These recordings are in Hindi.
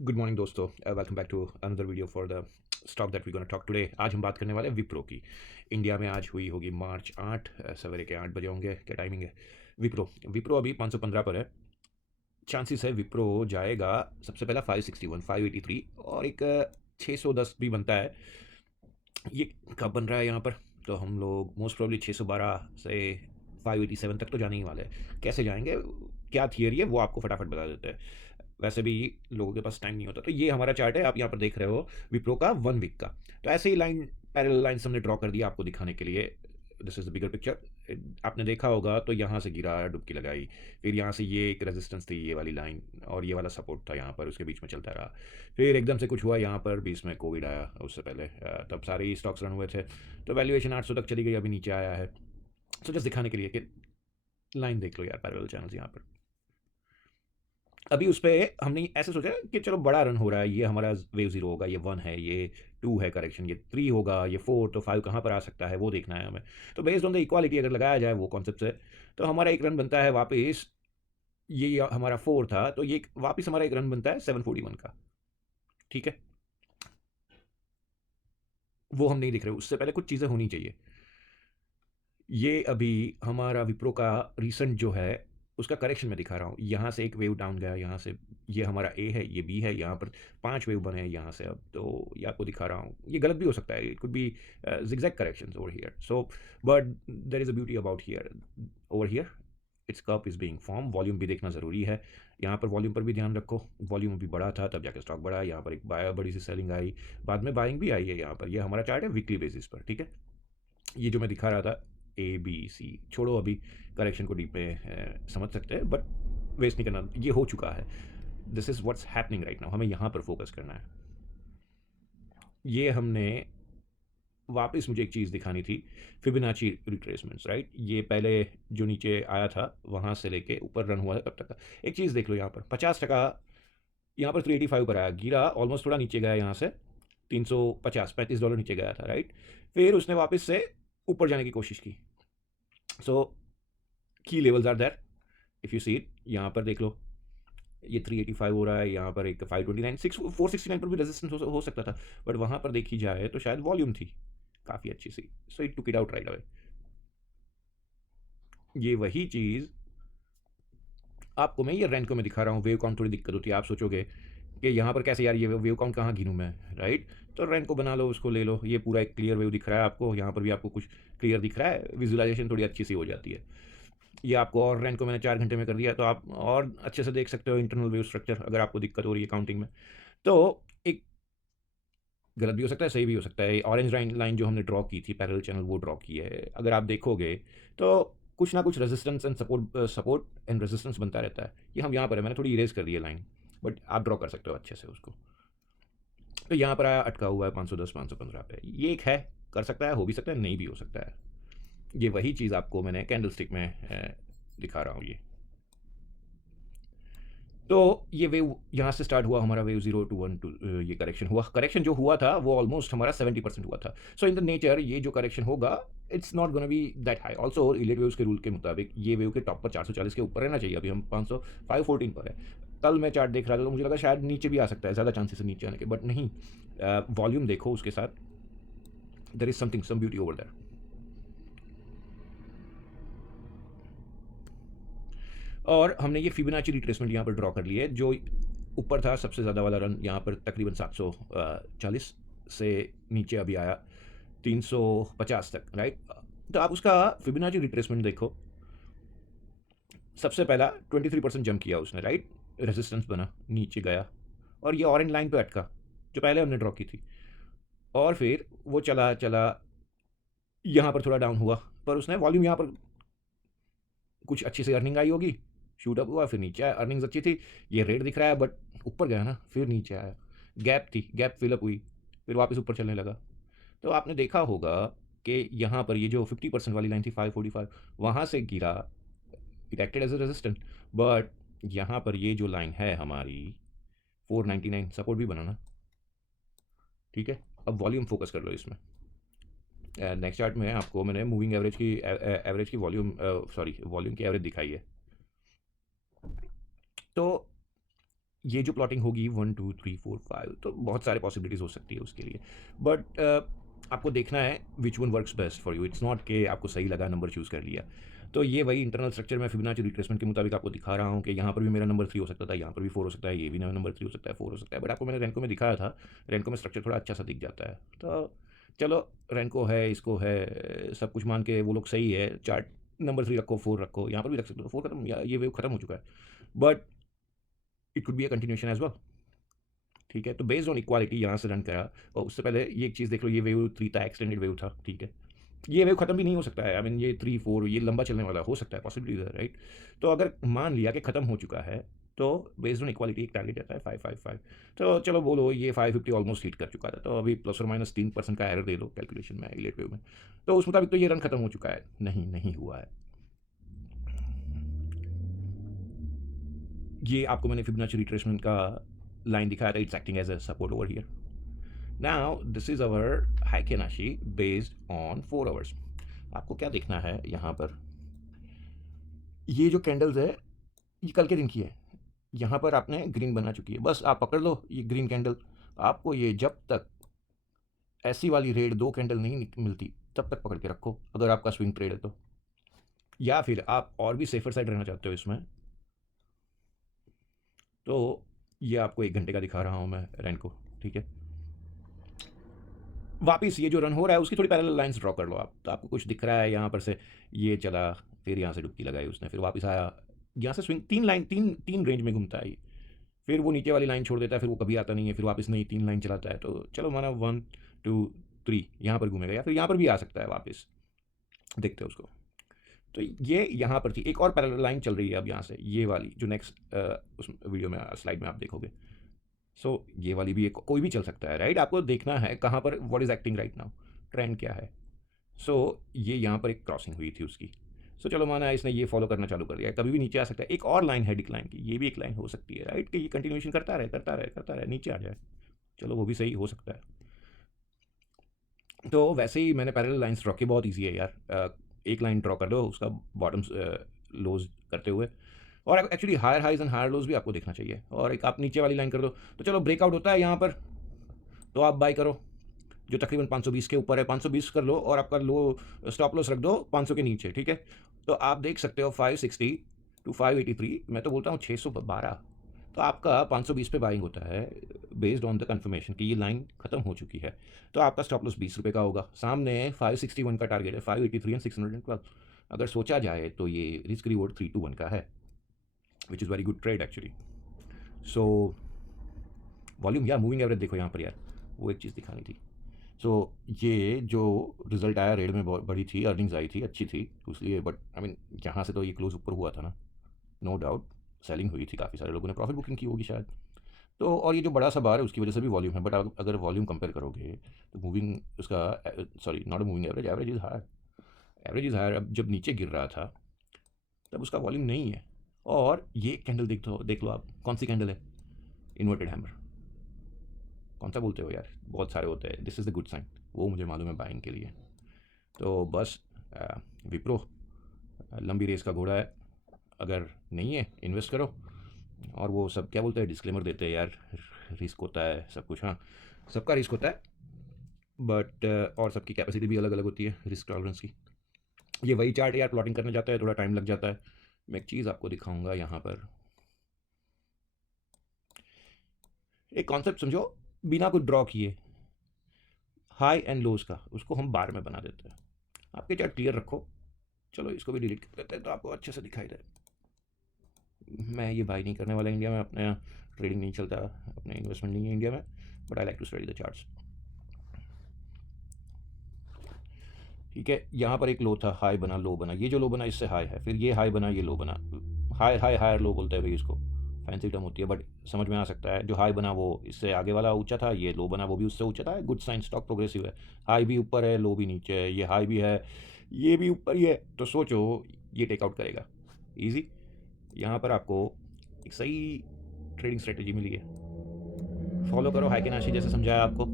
गुड मॉर्निंग दोस्तों, welcome back to another video for the stock that we gonna talk today. आज हम बात करने वाले हैं विप्रो की। इंडिया में आज हुई होगी मार्च 8, सवेरे के 8 बजे होंगे। क्या टाइमिंग है? विप्रो विप्रो अभी 515 पर है। चांसेस है विप्रो जाएगा सबसे पहला 561 583 और एक 610 भी बनता है। ये कब बन रहा है यहाँ पर? तो हम लोग मोस्ट प्रॉब्ली 612 से 587 तक तो जाने ही वाले हैं। कैसे जाएंगे, क्या थियरी है, वो आपको फटाफट बता देते हैं। वैसे भी लोगों के पास टाइम नहीं होता। तो ये हमारा चार्ट है, आप यहाँ पर देख रहे हो विप्रो का 1 वीक का। तो ऐसे ही लाइन, पैरेलल लाइन्स हमने ड्रॉ कर दिया आपको दिखाने के लिए। This is the bigger picture. आपने देखा होगा तो यहाँ से गिरा, डुबकी लगाई, फिर यहाँ से ये एक रेजिस्टेंस थी, ये वाली लाइन, और ये वाला सपोर्ट था यहाँ पर, उसके बीच में चलता रहा। फिर एकदम से कुछ हुआ यहाँ पर, बीच में कोविड आया। उससे पहले तब सारे ही स्टॉक्स रन हुए थे। तो वैल्यूएशन 800 तक चली गई, अभी नीचे आया है। सो जस्ट दिखाने के लिए कि लाइन देख लो यार, पैरेलल चैनल्स यहाँ पर। अभी उस पर हमने ऐसे सोचा कि चलो बड़ा रन हो रहा है, ये हमारा वेव जीरो होगा, ये 1 है, ये 2 है करेक्शन, ये 3 होगा, ये 4, तो 5 कहाँ पर आ सकता है वो देखना है हमें। तो बेस्ड ऑन द इक्वालिटी अगर लगाया जाए वो कॉन्सेप्ट से, तो हमारा एक रन बनता है वापस। ये हमारा 4 था, तो ये वापस हमारा एक रन बनता है 741 का। ठीक है, वो हम नहीं दिख रहे, उससे पहले कुछ चीज़ें होनी चाहिए। ये अभी हमारा विप्रो का रीसेंट जो है उसका करेक्शन में दिखा रहा हूँ। यहाँ से एक वेव डाउन गया, यहाँ से ये हमारा ए है, ये बी है, यहाँ पर 5 वेव बने हैं यहाँ से। अब तो ये आपको दिखा रहा हूँ, ये गलत भी हो सकता है, it could B zigzag corrections over here. So but there is a beauty about here, over here it's cup is being form. Volume भी देखना ज़रूरी है, यहाँ पर वॉल्यूम पर भी ध्यान रखो। वॉल्यूम अभी बड़ा था तब जाके स्टॉक बढ़ा, यहाँ पर एक बड़ी सी सेलिंग आई, बाद में बाइंग भी आई है यहाँ पर। ये हमारा चार्ट है वीकली बेसिस पर, ठीक है। ये जो मैं दिखा रहा था ए बी सी, छोड़ो अभी, करेक्शन को डीप में समझ सकते हैं, बट वेस्ट नहीं करना, ये हो चुका है। This is what's happening right now, हमें यहाँ पर फोकस करना है। ये हमने वापस, मुझे एक चीज़ दिखानी थी, फिबोनाची रिट्रेसमेंट्स, राइट। ये पहले जो नीचे आया था वहाँ से लेके ऊपर रन हुआ है कब तक का। एक चीज़ देख लो यहाँ पर 50%, यहाँ पर 385 पर आया, गिरा, ऑलमोस्ट थोड़ा नीचे गया यहाँ से, 350 $35 नीचे गया था, राइट। फिर उसने वापस से ऊपर जाने की कोशिश की। So key levels are there, if you see it, यहाँ पर देख लो, ये 385 हो रहा है, यहाँ पर एक 529, 469 पर भी रेजिस्टेंस हो सकता था, बट वहाँ पर देखी जाए तो शायद वॉल्यूम थी काफ़ी अच्छी सी, so it took it out right away. ये वही चीज़ आपको मैं ये रैंको में दिखा रहा हूँ। वेव काउंट थोड़ी दिक्कत होती है, आप सोचोगे कि यहाँ पर कैसे यार ये वेव काउंट कहाँ गिनूँ मैं, राइट। तो रैंको बना लो, उसको ले लो, ये पूरा एक क्लियर वेव दिख रहा है आपको, यहाँ पर भी आपको कुछ क्लियर दिख रहा है, विजुअलाइजेशन थोड़ी अच्छी सी हो जाती है। ये आपको, और रैंक को मैंने 4 घंटे में कर दिया, तो आप और अच्छे से देख सकते हो इंटरनल वेव स्ट्रक्चर, अगर आपको दिक्कत हो रही है काउंटिंग में। तो एक गलत भी हो सकता है, सही भी हो सकता है। ऑरेंज लाइन जो हमने ड्रॉ की थी पैरेलल चैनल, वो ड्रॉ की है, अगर आप देखोगे तो कुछ ना कुछ resistance and support and resistance बनता रहता है। ये हम यहाँ पर है, मैंने थोड़ी इरेज कर दी है लाइन, बट आप ड्रॉ कर सकते हो अच्छे से उसको। तो यहाँ पर आया, अटका हुआ है 510 515 पे, ये एक है, कर सकता है, हो भी सकता है, नहीं भी हो सकता है। ये वही चीज़ आपको मैंने कैंडल स्टिक में दिखा रहा हूँ। तो ये वेव यहाँ से स्टार्ट हुआ हमारा, वेव 0 to 1 2, ये करेक्शन हुआ। करेक्शन जो हुआ था वो ऑलमोस्ट हमारा 70% हुआ था। सो इन द नेचर ये जो करेक्शन होगा, it's not gonna be that high. Also Elliott waves के रूल के मुताबिक ये वेव के टॉप पर 440 के ऊपर रहना चाहिए। अभी हम 500 514 पर है। कल मैं चार्ट देख रहा था तो मुझे लगा शायद नीचे भी आ सकता है, ज़्यादा चांसेस है नीचे आने के, बट नहीं। वॉल्यूम देखो उसके साथ, there is something, some beauty over there. और हमने ये फिबोनाची रिट्रेसमेंट यहाँ पर ड्रॉ कर ली है। जो ऊपर था सबसे ज़्यादा वाला रन, यहाँ पर तकरीबन 740 से नीचे अभी आया 350 तक, राइट। तो आप उसका फिबोनाची रिट्रेसमेंट देखो। सबसे पहला 23% जंप किया उसने, राइट, रेजिस्टेंस बना, नीचे गया, और ये ऑरेंज लाइन पे अटका जो पहले हमने ड्रॉ की थी। और फिर वो चला चला, यहाँ पर थोड़ा डाउन हुआ, पर उसने वॉल्यूम, यहाँ पर कुछ अच्छी सी अर्निंग आई होगी, शूट अप हुआ, फिर नीचे आया, अर्निंग्स अच्छी थी, ये रेट दिख रहा है, बट ऊपर गया ना, फिर नीचे आया, गैप थी, गैप फिलअप हुई, फिर वापस ऊपर चलने लगा। तो आपने देखा होगा कि यहाँ पर ये जो 50% वाली लाइन थी 545, वहाँ से गिरा, it acted as a resistant, but यहाँ पर ये जो लाइन है हमारी 499 सपोर्ट भी बना ना, ठीक है। अब वॉल्यूम फोकस कर लो इसमें। नेक्स्ट चार्ट में आपको मैंने मूविंग एवरेज की वॉल्यूम, सॉरी, वॉल्यूम की एवरेज दिखाई है। तो ये जो प्लॉटिंग होगी 1 2 3 4 5, तो बहुत सारे पॉसिबिलिटीज़ हो सकती है उसके लिए, बट आपको देखना है which one works best for you. It's not कि आपको सही लगा नंबर चूज़ कर लिया। तो ये वही इंटरनल स्ट्रक्चर मैं फिबोनाची रिट्रेसमेंट के मुताबिक आपको दिखा रहा हूँ कि यहाँ पर भी मेरा नंबर 3 हो सकता था, यहाँ पर भी 4 हो सकता है, ये भी नंबर 3 हो सकता है, 4 हो सकता है, बट आपको मैंने रैंको में दिखाया था, रैंको में स्ट्रक्चर थोड़ा अच्छा सा दिख जाता है। तो चलो, रैंको है, इसको है, सब कुछ मान के वो लोग सही है, चार्ट नंबर 3 रखो, 4 रखो, यहाँ पर भी रख सकते हो, 4 खत्म, ये वेव खत्म हो चुका है, but it could be a continuation as well. ठीक है, तो बेस्ड ऑन इक्वालिटी यहाँ से रन करा, और उससे पहले ये एक चीज़ देख लो, ये वेव 3 था, एक्सटेंडेड वेव था, ठीक है, ये वेव खत्म भी नहीं हो सकता है। आई मीन ये 3 4 ये लंबा चलने वाला हो सकता है, पॉसिबिलिटी है, राइट। तो अगर मान लिया कि खत्म हो चुका है, तो बेस्ड ऑन इक्वालिटी एक टारगेट रहता है 555। तो चलो बोलो ये 550 ऑलमोस्ट हिट कर चुका था, तो अभी प्लस और माइनस 3% का एरर दे दो कैलकुलेशन में, इलेट वेव में, तो उस मुताबिक तो ये रन खत्म हो चुका है। नहीं, नहीं हुआ है। ये आपको मैंने फिबोनाची रिट्रेसमेंट का लाइन दिखाया था, it's acting as a support over here. Now this is our Heikin Ashi based on 4 hours. आपको क्या देखना है यहाँ पर, ये जो कैंडल्स है ये कल के दिन की है, यहाँ पर आपने ग्रीन बना चुकी है, बस आप पकड़ लो ये ग्रीन कैंडल। आपको ये जब तक ऐसी वाली रेड 2 कैंडल नहीं मिलती तब तक पकड़ के रखो, अगर आपका स्विंग ट्रेड है तो। या फिर आप और भी सेफर साइड रहना चाहते हो इसमें, तो ये आपको 1 घंटे का दिखा रहा हूँ मैं रैन को, ठीक है। वापिस ये जो रन हो रहा है उसकी थोड़ी पैरेलल लाइंस ड्रॉ कर लो आप, तो आपको कुछ दिख रहा है यहाँ पर से, ये चला, फिर यहाँ से डुबकी लगाई उसने, फिर वापस आया, यहाँ से स्विंग 3 लाइन, तीन तीन रेंज में घूमता है ये, फिर वो नीचे वाली लाइन छोड़ देता है, फिर वो कभी आता नहीं है, फिर वापस नई 3 लाइन चलाता है। तो चलो माना 1 2 3 यहाँ पर घूमेगा, या फिर यहाँ पर भी आ सकता है वापस, देखते हैं उसको। तो ये यहाँ पर थी, एक और पैरेलल लाइन चल रही है अब यहाँ से, ये वाली जो नेक्स्ट उस वीडियो में स्लाइड में आप देखोगे। सो ये वाली भी एक कोई भी चल सकता है, राइट। आपको देखना है कहाँ पर what is acting right now, trend क्या है। सो ये यहाँ पर एक क्रॉसिंग हुई थी उसकी। सो चलो माना इसने ये फॉलो करना चालू कर दिया, कभी भी नीचे आ सकता है। एक और लाइन है डिक्लाइन की, ये भी एक लाइन हो सकती है, राइट, कि ये कंटिन्यूएशन करता रहे करता रहे करता रहे, नीचे आ जाए, चलो वो भी सही हो सकता है। तो वैसे ही मैंने पैरेलल लाइंस ड्रॉ की, बहुत ईजी है यार, एक लाइन ड्रॉ कर दो उसका बॉटम लोज करते हुए, और actually higher highs and higher lows भी आपको देखना चाहिए, और एक आप नीचे वाली लाइन कर दो। तो चलो ब्रेकआउट होता है यहाँ पर, तो आप बाई करो, जो तकरीबन 520 के ऊपर है, 520 कर लो, और आपका लो स्टॉप लॉस रख दो 500 के नीचे, ठीक है। तो आप देख सकते हो 560 टू 583, मैं तो बोलता हूँ 612, तो आपका 520 पे बाइंग होता है बेस्ड ऑन द कंफर्मेशन कि ये लाइन खत्म हो चुकी है। तो आपका स्टॉप लॉस 20 रुपये का होगा, सामने 561 का टारगेट है, 583 एंड 612। अगर सोचा जाए तो ये रिस्क रिवॉर्ड 3 to 1 का है, which is very good trade actually. So volume या मूविंग एवरेज देखो यहाँ पर यार, वो एक चीज़ दिखानी थी। सो ये जो रिजल्ट आया रेड में बहुत बड़ी थी, अर्निंग्स आई थी, अच्छी थी, तो इसलिए, बट आई मीन यहाँ से तो ये क्लोज ऊपर हुआ था ना, नो डाउट सेलिंग हुई थी, काफ़ी सारे लोगों ने प्रॉफिट बुकिंग की होगी शायद। तो और ये जो बड़ा सा बार है उसकी वजह से भी वॉल्यूम है, बट अगर वॉल्यूम कंपेयर करोगे तो मूविंग उसका, sorry not moving average, average is higher, average is higher. अब जब नीचे गिर रहा था तब उसका वॉल्यूम नहीं है। और ये कैंडल देख लो आप, कौन सी कैंडल है, इन्वर्टेड हैमर, कौन सा बोलते हो यार, बहुत सारे होते हैं, this is the good sign, वो मुझे मालूम है बाइंग के लिए। तो बस विप्रो लंबी रेस का घोड़ा है, अगर नहीं है इन्वेस्ट करो। और वो सब क्या बोलते हैं, डिस्क्लेमर देते हैं यार, रिस्क होता है सब कुछ, हाँ सबका रिस्क होता है, बट और सबकी कैपेसिटी भी अलग अलग होती है रिस्क टॉलरेंस की। ये वही चार्ट यार, प्लॉटिंग करने जाता है थोड़ा टाइम लग जाता है। मैं एक चीज़ आपको दिखाऊंगा यहाँ पर, एक कॉन्सेप्ट समझो, बिना कुछ ड्रॉ किए हाई एंड लोज का, उसको हम बार में बना देते हैं। आपके चार्ट क्लियर रखो, चलो इसको भी डिलीट कर देते हैं तो आपको अच्छे से दिखाई दे। मैं ये बाई नहीं करने वाला इंडिया में, अपने यहाँ ट्रेडिंग नहीं चलता, अपने इन्वेस्टमेंट नहीं है इंडिया में, but I like to study the charts. ठीक है, यहाँ पर एक लो था, हाई बना लो बना, ये जो लो बना इससे हाई है, फिर ये हाई बना ये लो बना, हाई हाई हायर लो बोलते हैं भाई इसको, फैंसी टर्म होती है बट समझ में आ सकता है। जो हाई बना वो इससे आगे वाला ऊंचा था, ये लो बना वो भी उससे ऊंचा था, गुड साइन, स्टॉक प्रोग्रेसिव है, हाई भी ऊपर है लो भी नीचे है, ये हाई भी है ये भी ऊपर ही है, तो सोचो ये टेकआउट करेगा ईजी। यहाँ पर आपको एक सही ट्रेडिंग स्ट्रेटेजी मिली है, फॉलो करो हाइकेनाशी जैसे समझाया आपको।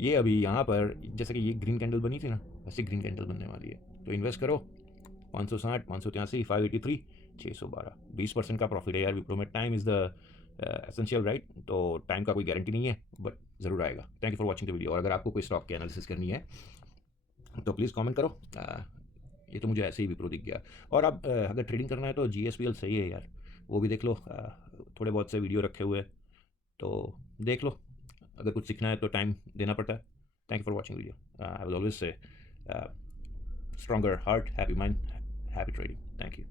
ये अभी यहाँ पर जैसे कि ये ग्रीन कैंडल बनी थी ना, वैसे ग्रीन कैंडल बनने वाली है, तो इन्वेस्ट करो 560 583 583 612, 20% का प्रॉफिट है यार विप्रो में। Time is the essential right, तो टाइम का कोई गारंटी नहीं है, बट ज़रूर आएगा। Thank you for watching the video. और अगर आपको कोई स्टॉक की एनालिसिस करनी है तो प्लीज़ कमेंट करो। ये तो मुझे ऐसे ही विप्रो दिख गया। और अब अगर ट्रेडिंग करना है तो GSPL सही है यार, वो भी देख लो। थोड़े बहुत से वीडियो रखे हुए हैं, तो देख लो। अगर कुछ सीखना है तो टाइम देना पड़ता है। Thank you for watching video. I will always say stronger heart, happy mind, happy trading. Thank you.